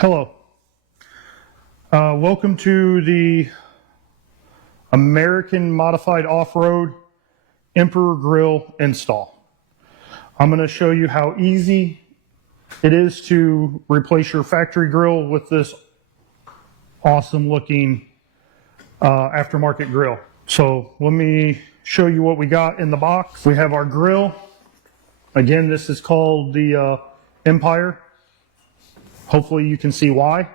Hello. Welcome to the American Modified Off-Road Emperor Grill install. I'm going to show you how easy it is to replace your factory grill with this awesome looking aftermarket grill. So let me show you what we got in the box. We have our grill. Again, this is called the Empire. Hopefully you can see why.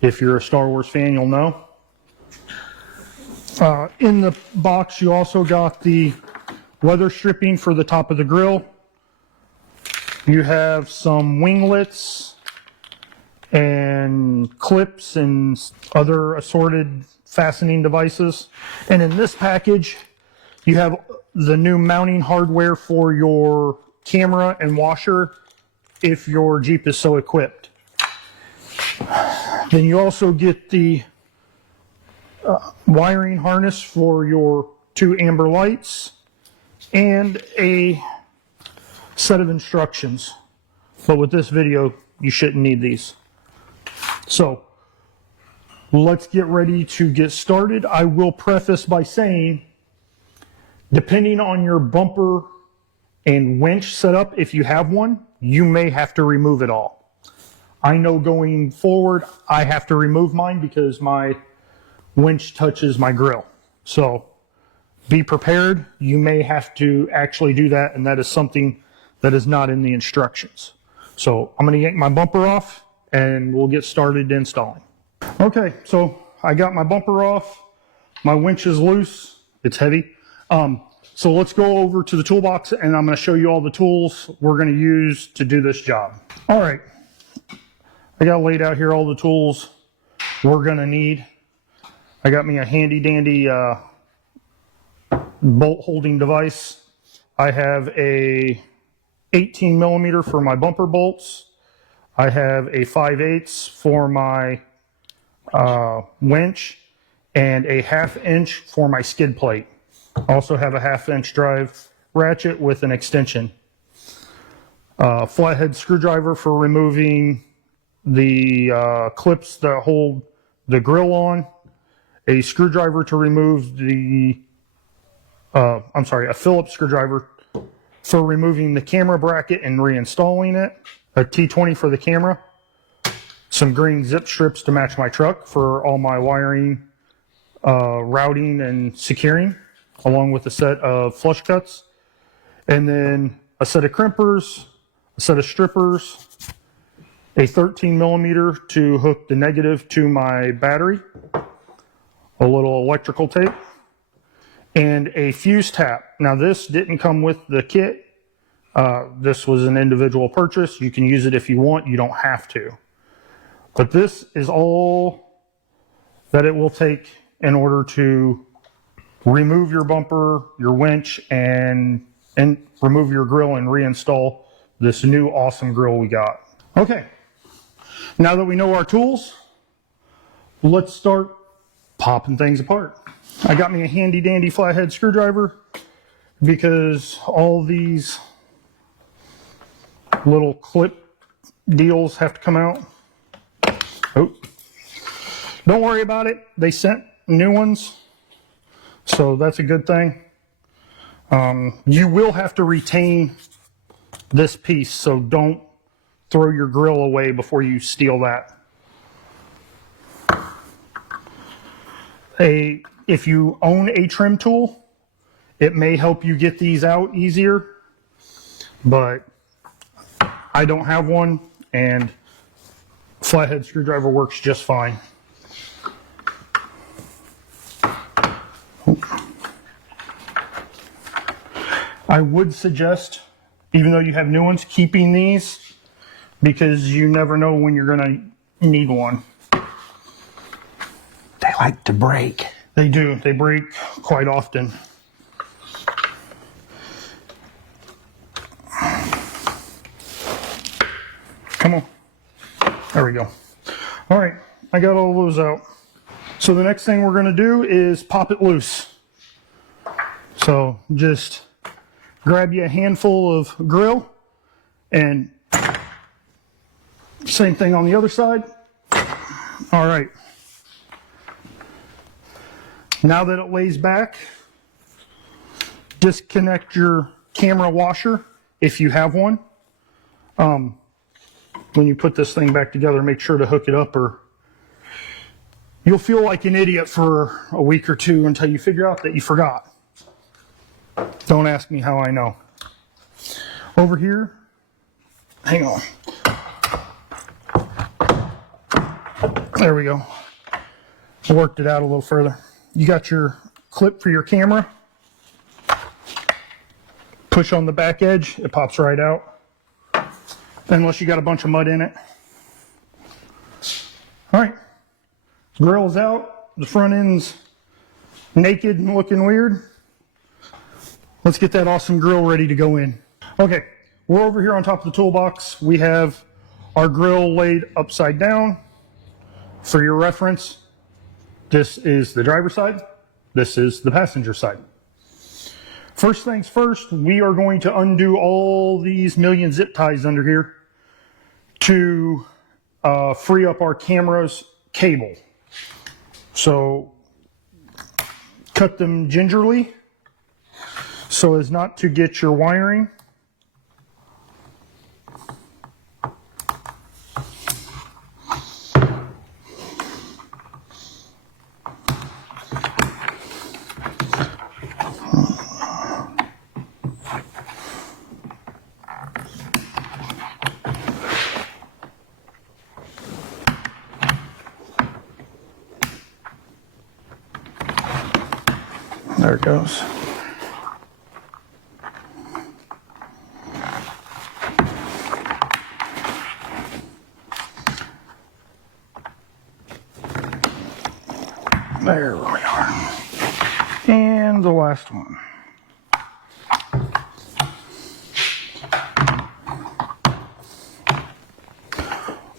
If you're a Star Wars fan, you'll know. In the box, you also got the weather stripping for the top of the grill. You have some winglets and clips and other assorted fastening devices. And in this package, you have the new mounting hardware for your camera and washer if your Jeep is so equipped. Then you also get the wiring harness for your 2 amber lights and a set of instructions. But with this video, you shouldn't need these. So let's get ready to get started. I will preface by saying, depending on your bumper and winch setup, if you have one, you may have to remove it all. I know going forward, I have to remove mine because my winch touches my grill. So be prepared. You may have to actually do that, and that is something that is not in the instructions. So I'm going to yank my bumper off and we'll get started installing. Okay, so I got my bumper off. My winch is loose. It's heavy. So let's go over to the toolbox and I'm going to show you all the tools we're going to use to do this job. All right, I got laid out here all the tools we're going to need. I got me a handy dandy bolt holding device. I have a 18 millimeter for my bumper bolts. I have a 5/8 for my winch and a 1/2 inch for my skid plate. I also have a 1/2 inch drive ratchet with an extension. Flathead screwdriver for removing the clips that hold the grill on. A screwdriver to remove the, a Phillips screwdriver for removing the camera bracket and reinstalling it. A T20 for the camera. Some green zip strips to match my truck for all my wiring, routing, and securing, along with a set of flush cuts, and then a set of crimpers, a set of strippers, a 13 millimeter to hook the negative to my battery, a little electrical tape, and a fuse tap. Now this didn't come with the kit. This was an individual purchase. You can use it if you want, you don't have to. But this is all that it will take in order to remove your bumper, your winch, and remove your grill and reinstall this new awesome grill we got. Okay, now that we know our tools, let's start popping things apart. I got me a handy dandy flathead screwdriver because all these little clip deals have to come out. Oh, don't worry about it. They sent new ones. So that's a good thing. You will have to retain this piece, so don't throw your grill away before you steal that. If you own a trim tool, it may help you get these out easier, but I don't have one, and flathead screwdriver works just fine. I would suggest, even though you have new ones, keeping these because you never know when you're going to need one. They like to break. They do. They break quite often. Come on. There we go. All right, I got all those out. So the next thing we're going to do is pop it loose. So just grab you a handful of grill and Same thing on the other side. All right. Now that it lays back, disconnect your camera washer if you have one. When you put this thing back together, make sure to hook it up or you'll feel like an idiot for a week or two until you figure out that you forgot. Don't ask me how I know. Over here, hang on. There we go. I worked it out a little further. You got your clip for your camera. Push on the back edge, it pops right out. Unless you got a bunch of mud in it. All right, grill's out. The front end's naked and looking weird. Let's get that awesome grill ready to go in. Okay, we're over here on top of the toolbox. We have our grill laid upside down. For your reference, this is the driver's side. This is the passenger side. First things first, we are going to undo all these million zip ties under here to free up our camera's cable. So cut them gingerly so as not to get your wiring. There it goes. There we are. And the last one.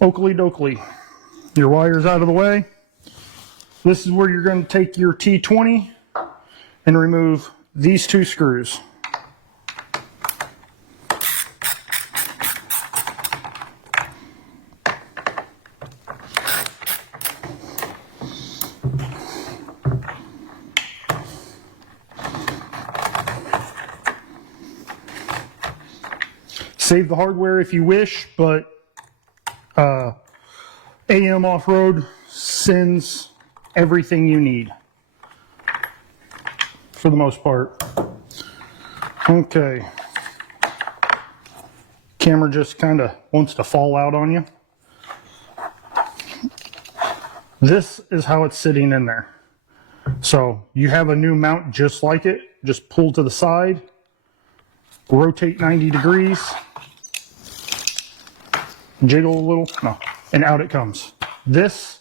Oakley dokley. Your wire's out of the way. This is where you're going to take your T20 and remove these two screws. Save the hardware if you wish, but AM Off-Road sends everything you need for the most part. Okay. Camera just kind of wants to fall out on you. This is how it's sitting in there. So you have a new mount just like it. Just pull to the side, rotate 90 degrees, jiggle a little, no, and out it comes. This,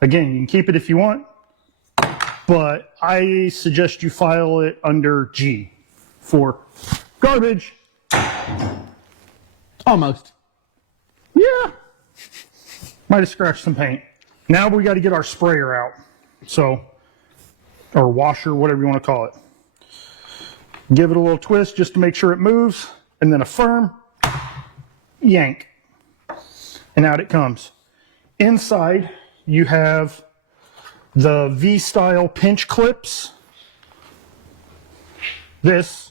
again, you can keep it if you want, but I suggest you file it under G for garbage. Almost. Yeah. Might have scratched some paint. Now we got to get our sprayer out. So, or washer, whatever you want to call it. Give it a little twist just to make sure it moves, and then a firm yank. And out it comes. Inside, you have the V-style pinch clips. This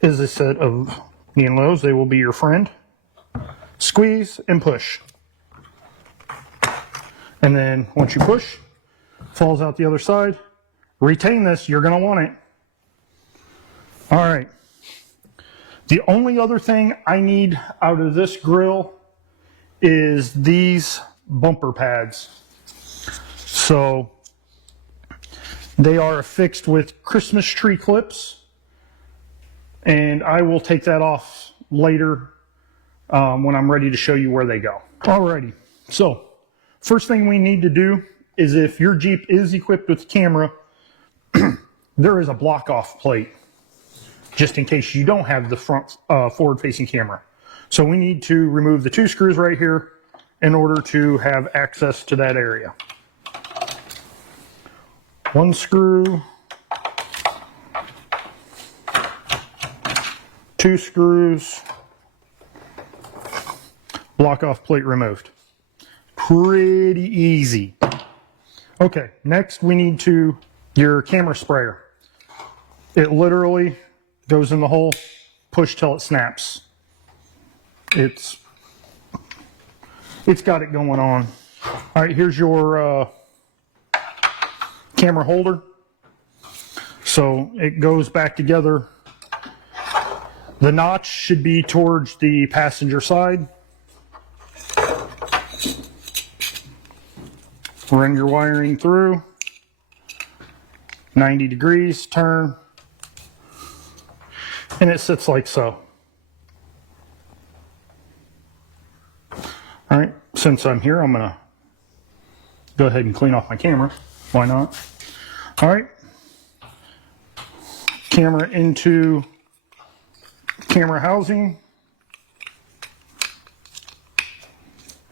is a set of Neon-Lows. They will be your friend. Squeeze and push. And then once you push, falls out the other side. Retain this, you're going to want it. All right. The only other thing I need out of this grill is these bumper pads. So they are affixed with Christmas tree clips, and I will take that off later when I'm ready to show you where they go. Alrighty, so first thing we need to do is, if your Jeep is equipped with camera, there is a block off plate just in case you don't have the front forward facing camera. So we need to remove the two screws right here in order to have access to that area. One screw, two screws, block off plate removed. Pretty easy. Okay, next we need your camera sprayer. It literally goes in the hole, push till it snaps. It's got it going on. All right, here's your camera holder. So it goes back together. The notch should be towards the passenger side. Run your wiring through. 90 degrees, turn. And it sits like so. All right, since I'm here, I'm gonna go ahead and clean off my camera. Why not? All right. Camera into camera housing.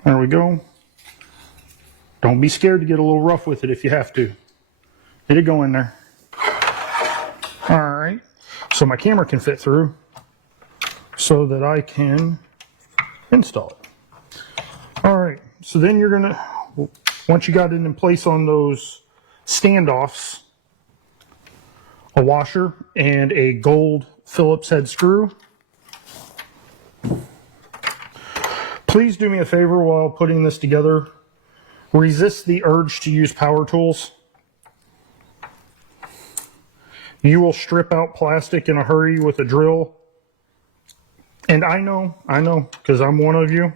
There we go. Don't be scared to get a little rough with it if you have to. Let it go in there. All right. So my camera can fit through so that I can install it. All right. So then you're gonna, once you got it in place on those standoffs, a washer and a gold Phillips head screw. Please do me a favor while putting this together. Resist the urge to use power tools. You will strip out plastic in a hurry with a drill. And I know, because I'm one of you.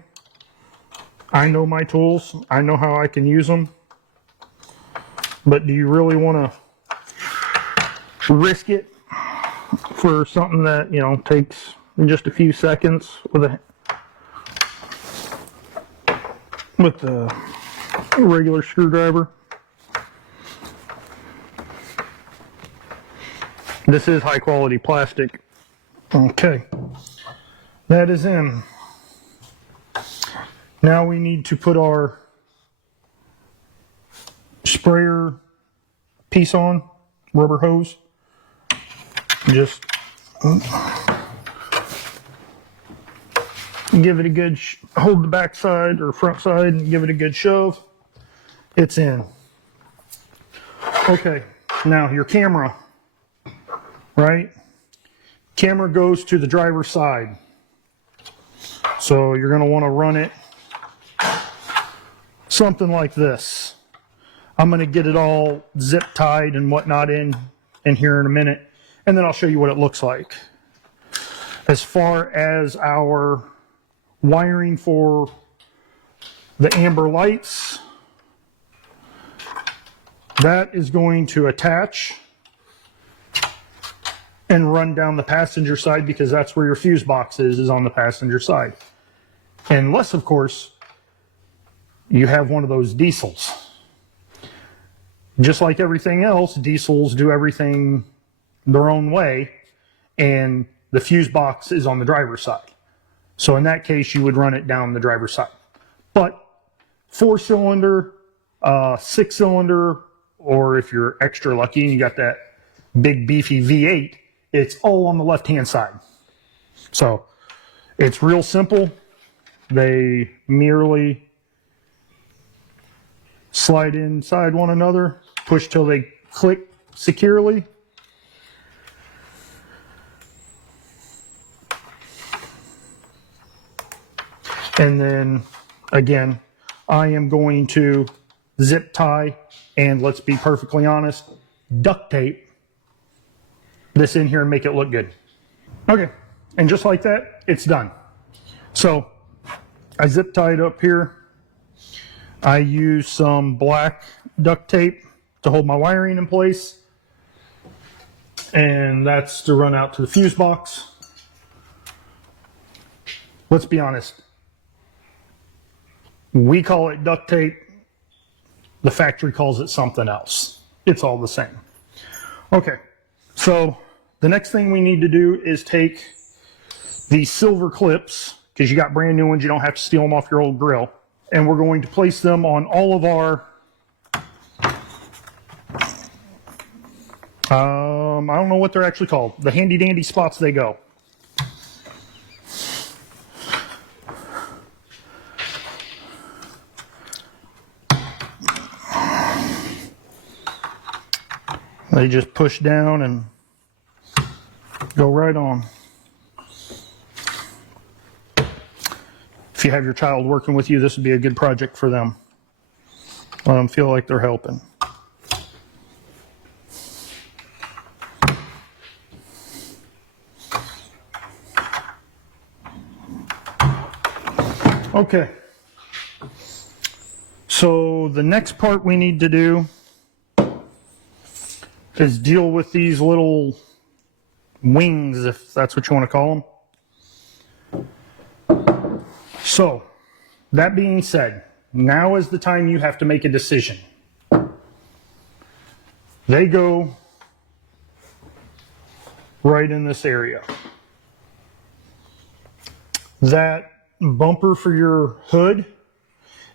I know my tools. I know how I can use them. But do you really want to risk it for something that, takes just a few seconds with the regular screwdriver? This is high quality plastic. Okay, that is in. Now we need to put our sprayer piece on, rubber hose. Just give it a good, hold the back side or front side and give it a good shove. It's in. Okay, now your camera, right? Camera goes to the driver's side. So you're gonna wanna run it something like this. I'm gonna get it all zip tied and whatnot in here in a minute, and then I'll show you what it looks like. As far as our wiring for the amber lights, that is going to attach and run down the passenger side because that's where your fuse box is on the passenger side. Unless, of course, you have one of those diesels. Just like everything else, diesels do everything their own way, and the fuse box is on the driver's side. So in that case, you would run it down the driver's side. But 4-cylinder, 6-cylinder, or if you're extra lucky and you got that big beefy V8, it's all on the left-hand side. So it's real simple. They merely slide inside one another, push till they click securely. And then again, I am going to zip tie, and let's be perfectly honest, duct tape this in here and make it look good. Okay, and just like that, it's done. So I zip tied up here. I use some black duct tape to hold my wiring in place, and that's to run out to the fuse box. Let's be honest, we call it duct tape. The factory calls it something else. It's all the same. Okay, so the next thing we need to do is take these silver clips, because you got brand new ones, you don't have to steal them off your old grill, and we're going to place them on all of our I don't know what they're actually called, the handy dandy spots they go. They just push down and go right on. If you have your child working with you, this would be a good project for them. Let them feel like they're helping. Okay. So the next part we need to do is deal with these little wings, if that's what you want to call them. So, that being said, now is the time you have to make a decision. They go right in this area. That bumper for your hood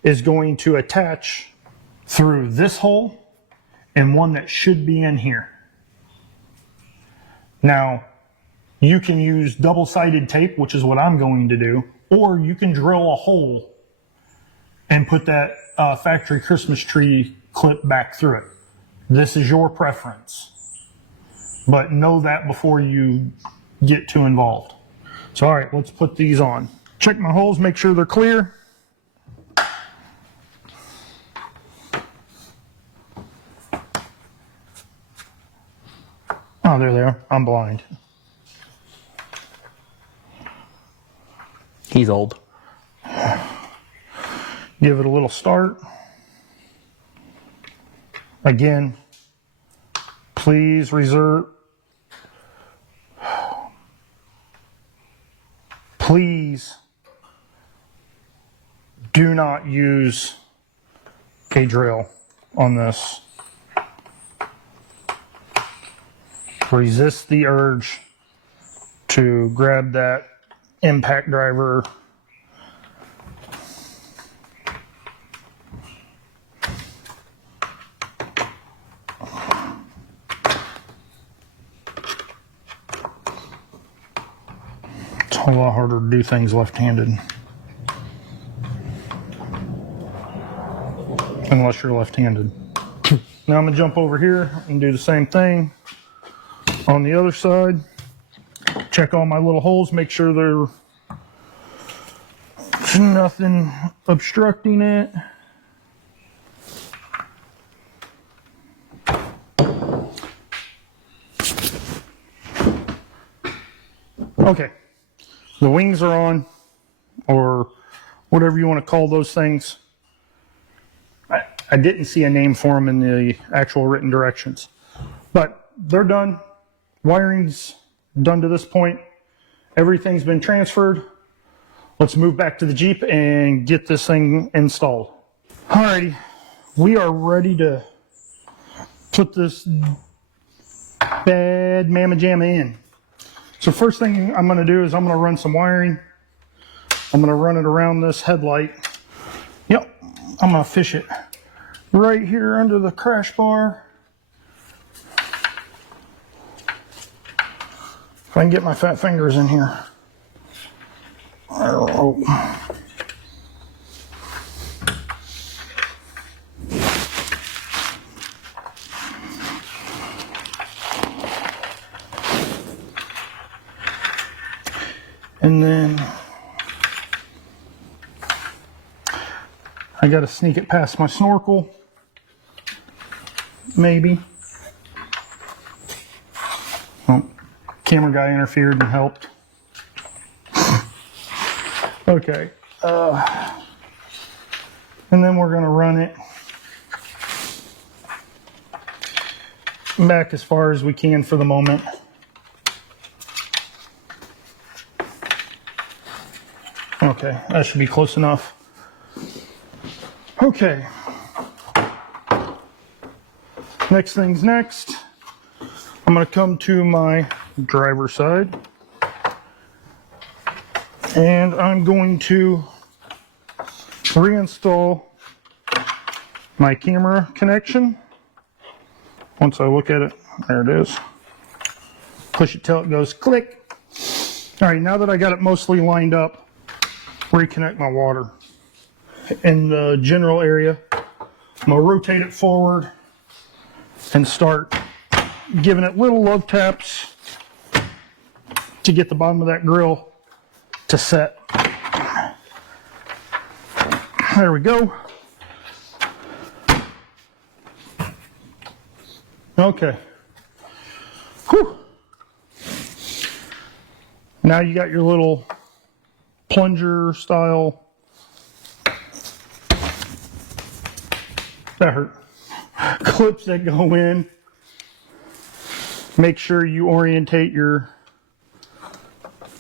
is going to attach through this hole and one that should be in here. Now, you can use double-sided tape, which is what I'm going to do, or you can drill a hole and put that factory Christmas tree clip back through it. This is your preference, but know that before you get too involved. So, all right, let's put these on. Check my holes, make sure they're clear. Oh, there they are. I'm blind. He's old. Give it a little start. Again, please reserve. Please do not use a drill on this. Resist the urge to grab that impact driver. It's a whole lot harder to do things left-handed. Unless you're left-handed. Now I'm gonna jump over here and do the same thing on the other side. Check all my little holes, make sure there's nothing obstructing it. Okay, the wings are on, or whatever you want to call those things. I didn't see a name for them in the actual written directions, but they're done. Wiring's done to this point. Everything's been transferred. Let's move back to the Jeep and get this thing installed. Alrighty, we are ready to put this bad mamma jamma in. So first thing I'm gonna do is I'm gonna run some wiring. I'm gonna run it around this headlight. Yep, I'm gonna fish it right here under the crash bar. If I can get my fat fingers in here. Oh. And then I got to sneak it past my snorkel. Maybe. Oh, camera guy interfered and helped. Okay. And then we're going to run it back as far as we can for the moment. Okay, that should be close enough. Okay. Next thing's next. I'm going to come to my driver's side. And I'm going to reinstall my camera connection. Once I look at it, there it is. Push it till it goes click. All right, now that I got it mostly lined up, reconnect my water. In the general area, I'm gonna rotate it forward and start giving it little love taps to get the bottom of that grill to set. There we go. Okay. Whew. Now you got your little plunger style. That hurt. Clips that go in. Make sure you orientate your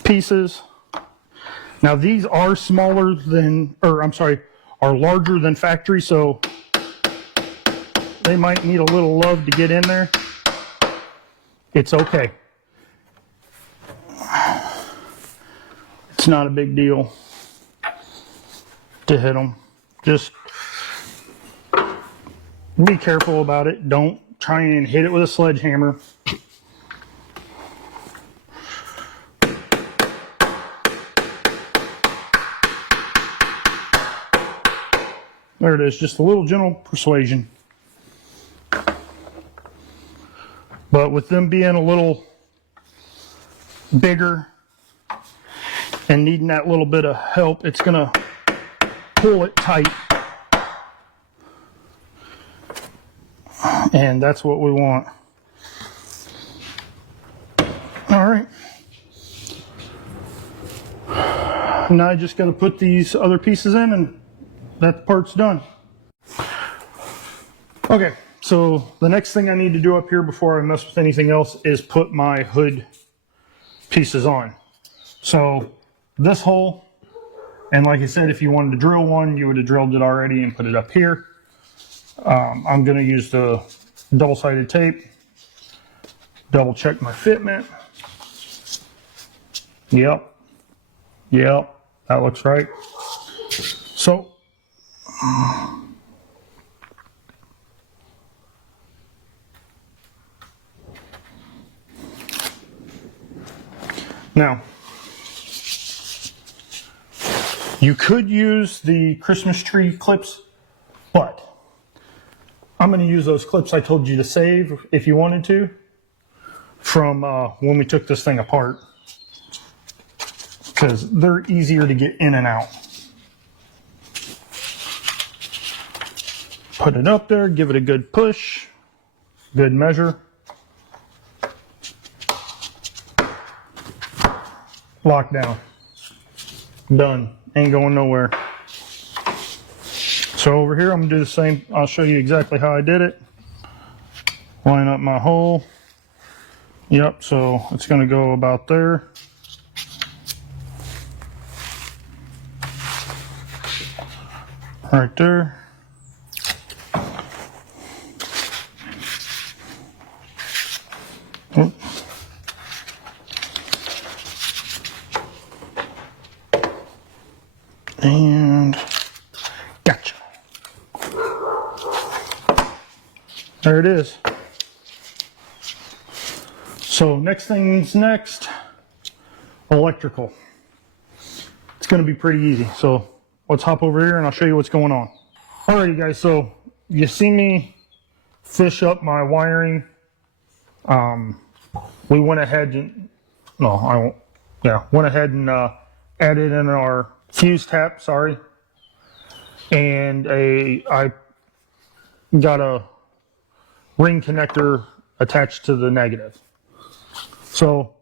pieces. Now these are smaller than, or I'm sorry, are larger than factory, so they might need a little love to get in there. It's okay. It's not a big deal to hit them. Just be careful about it. Don't try and hit it with a sledgehammer. There it is, just a little gentle persuasion. But with them being a little bigger and needing that little bit of help, it's gonna pull it tight. And that's what we want. All right. Now I just gotta put these other pieces in and that part's done. Okay, so the next thing I need to do up here before I mess with anything else is put my hood pieces on. So this hole, and like I said, if you wanted to drill one, you would have drilled it already and put it up here. I'm going to use the double-sided tape, double check my fitment. Yep, that looks right. So now, you could use the Christmas tree clips, but I'm going to use those clips I told you to save if you wanted to from when we took this thing apart, because they're easier to get in and out. Put it up there, give it a good push, good measure. Lock down. Done. Ain't going nowhere. So over here I'm going to do the same. I'll show you exactly how I did it. Line up my hole. Yep, so it's going to go about there. Right there. Oop. And gotcha. There it is. So next thing's next, electrical. It's going to be pretty easy. So let's hop over here and I'll show you what's going on. Alrighty guys, so you see me fish up my wiring. We went ahead and, no, I won't, yeah, went ahead and added in our fuse tap, sorry. And I got a ring connector attached to the negative. So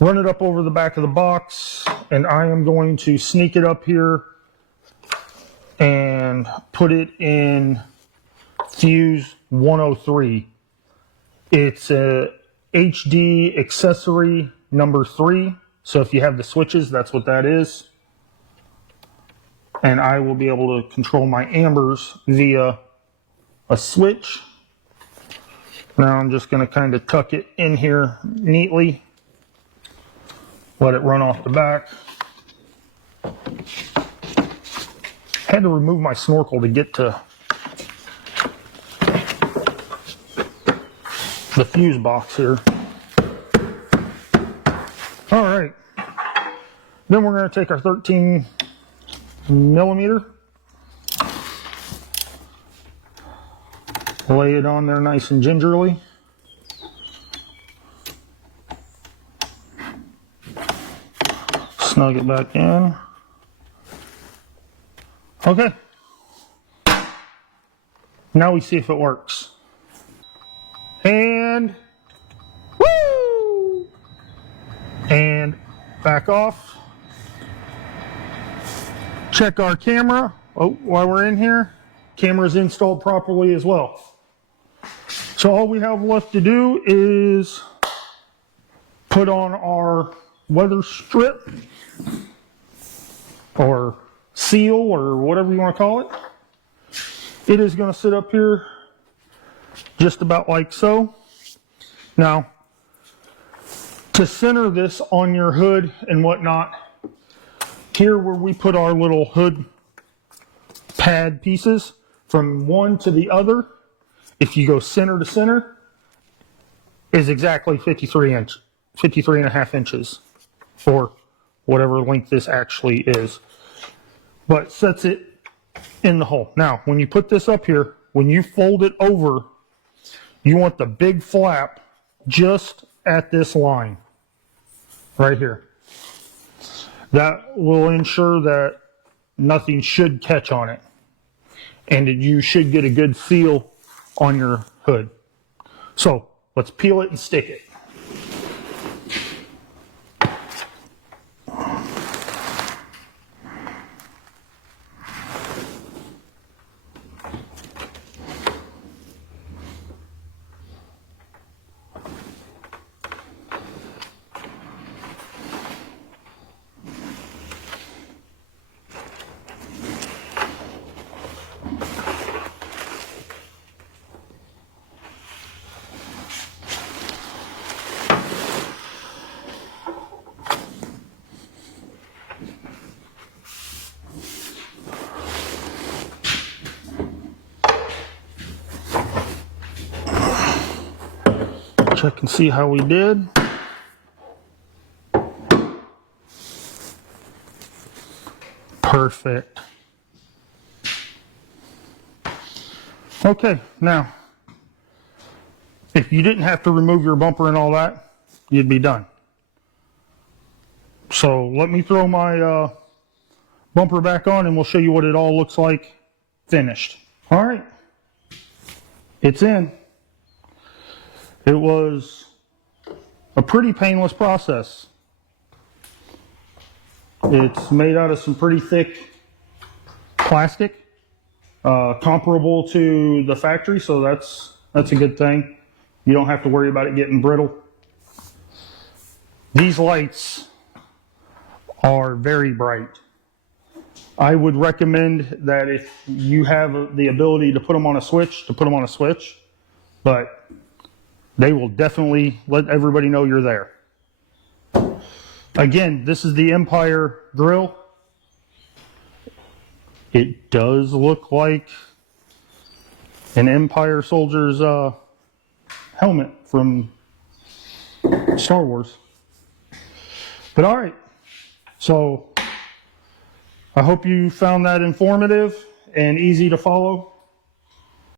run it up over the back of the box, and I am going to sneak it up here and put it in fuse 103. It's a HD accessory number 3. So if you have the switches, that's what that is. And I will be able to control my ambers via a switch. Now I'm just going to kind of tuck it in here neatly. Let it run off the back. Had to remove my snorkel to get to the fuse box here. All right. Then we're going to take our 13 millimeter, lay it on there nice and gingerly. snug it back in. Okay. Now we see if it works. And woo! And back off. Check our camera. Oh, while we're in here, camera's installed properly as well. So all we have left to do is put on our weather strip or seal or whatever you want to call it. It is going to sit up here just about like so. Now, to center this on your hood and whatnot, here where we put our little hood pad pieces from one to the other, if you go center to center, is exactly 53 and a half inches, or whatever length this actually is. But sets it in the hole. Now, when you put this up here, when you fold it over, you want the big flap just at this line, right here. That will ensure that nothing should catch on it. And you should get a good seal on your hood. So, let's peel it and stick it. Check and see how we did. Perfect. Okay, now, if you didn't have to remove your bumper and all that, you'd be done. So let me throw my bumper back on and we'll show you what it all looks like finished. All right, it's in. It was a pretty painless process. It's made out of some pretty thick plastic, comparable to the factory, so that's a good thing. You don't have to worry about it getting brittle. These lights are very bright. I would recommend that if you have the ability to put them on a switch, to put them on a switch, but they will definitely let everybody know you're there. Again, this is the Empire grill. It does look like an Empire soldier's helmet from Star Wars. But all right, so I hope you found that informative and easy to follow.